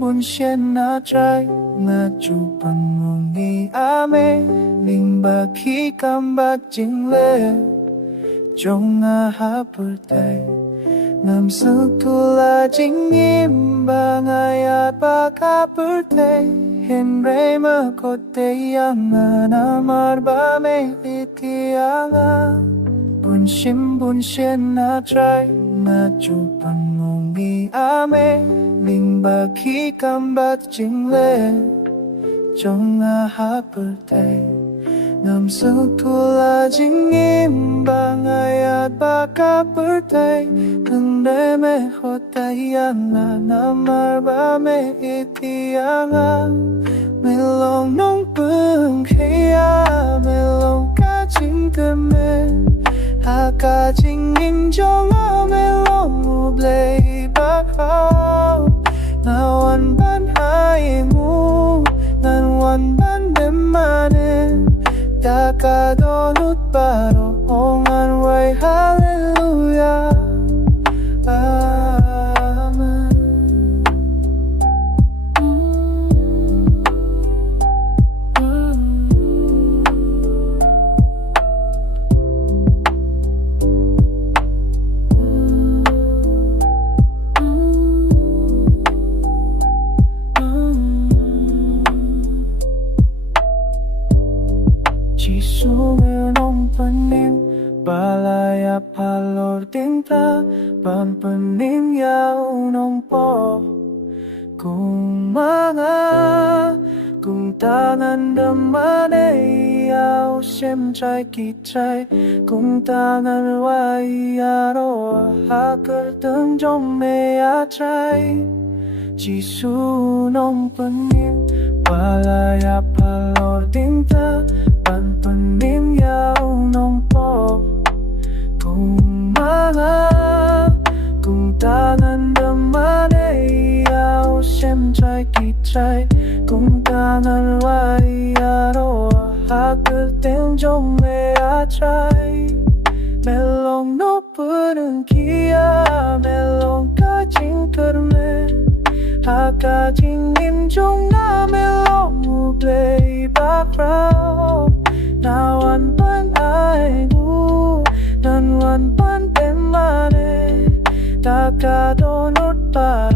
buồn xiên na trái na chu pan ngong nghi ame ling ba khi cam bạc chính lệ trong ha birthday nam sự tu là chính im ba ngày ba ka birthday hin re ma ko te yang na mar ba me itianga buồn xiên na trái na chu pan ngong nghi ame ling ba khi cam bạc chính lệ trong ha birthday nam sự tu là chính im ba ngày ba ka birthday hin re me ko te yang na mar ba me itianga melong nong pynkhia melong ka chính cơ me ha ka chính in trong melong u play ba khao na wan ban hai mu nan wan ban dem mane ta ka do lut paro ongan way hallelujah amen. Sume nong panim balaya palor tinta pan panim yaw nong po kung tangan damane yaw siyem trai ki trai kung tangan wai aro hakar teng jong me a trai chỉ su nong panim balaya palor tinta pan panim yaw nong po kung tangan damane yaw siyem trai ki trai kung tangan wai aro hakar teng jong me a trai melong no pynkhia melong ka chính cơ me ha ka chính im trong na melong u play background na wan pan ai mu nan wan pan tem mane ta ka do not pa